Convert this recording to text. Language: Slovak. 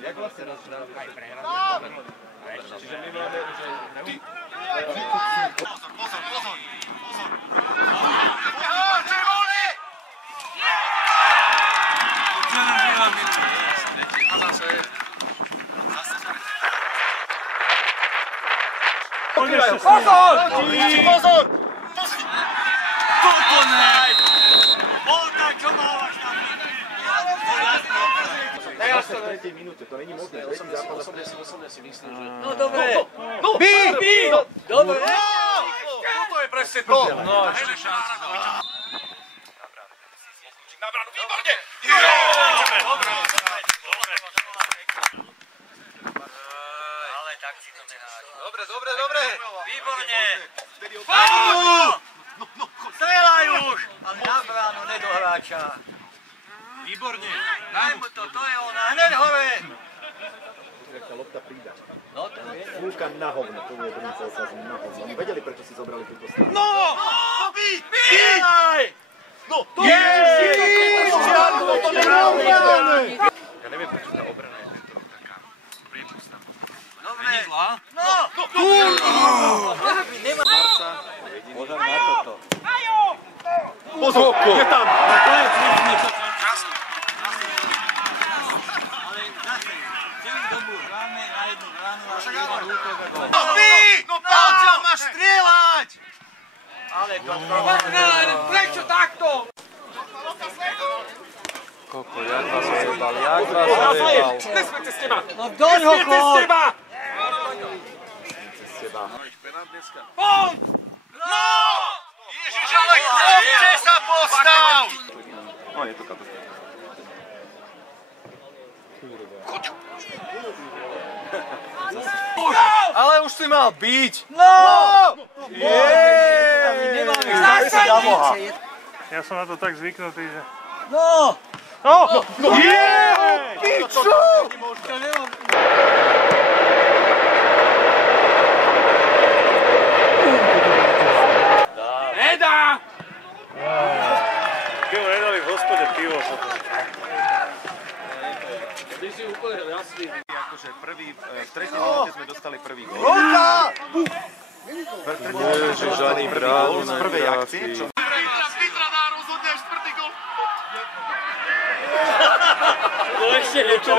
Jak vlastne rozprávka aj prehral? Čiže my máme, že... Pozor! A zase... Pozor! Toto ne! Volta, čo mávaš tam? Teraz v 3. minúte, to není možné. Osobne si myslím, že... No dobre! No! Bí! Dobre! Toto je presne to! No, ešte šanci. Na bránu, výborne! Dobre! Ale tak si to nenáš. Dobre! Výborne! Strelaj už! Ale na bránu, ne do hráča. Výborne! Daj mu to, to je ona, hneď hore! Jak tá lopta prída. No, to je. Fúka na hovno, to je druhý celkaz na hovno. Oni vedeli, prečo si zobrali túto stranu. No! Strelaj! No! To je nenormálne! Ja neviem, prečo tá obrana je tento rok taká prípustná. Dobre! Není zlá? No! Pozor na toto. Pozor, je tam! Ale zase, celú dobu hráme na jednu bránu a iba útok a gól. No Páťa, máš strieľať! Ale to... Prečo takto? Koko, jak vás ojebal. Nesmete s teba! No doň ho, Nesmete s teba! Poď! No! Ježiš, ale chlapče sa postav! No, je to katastrofa. Ale už si mal byť! No! Ja som na to tak zvyknutý, že... No! Piču! Nedá! Keď mu nedali v hospode pivo potom. Ty si úplne jasný. Akože prvý, v 3. minúte sme dostali prvý gól. Ježiš, ani bránu Z prvej akcie, čo... Vitra dá rozhodne 4. gól. No ešte niečo.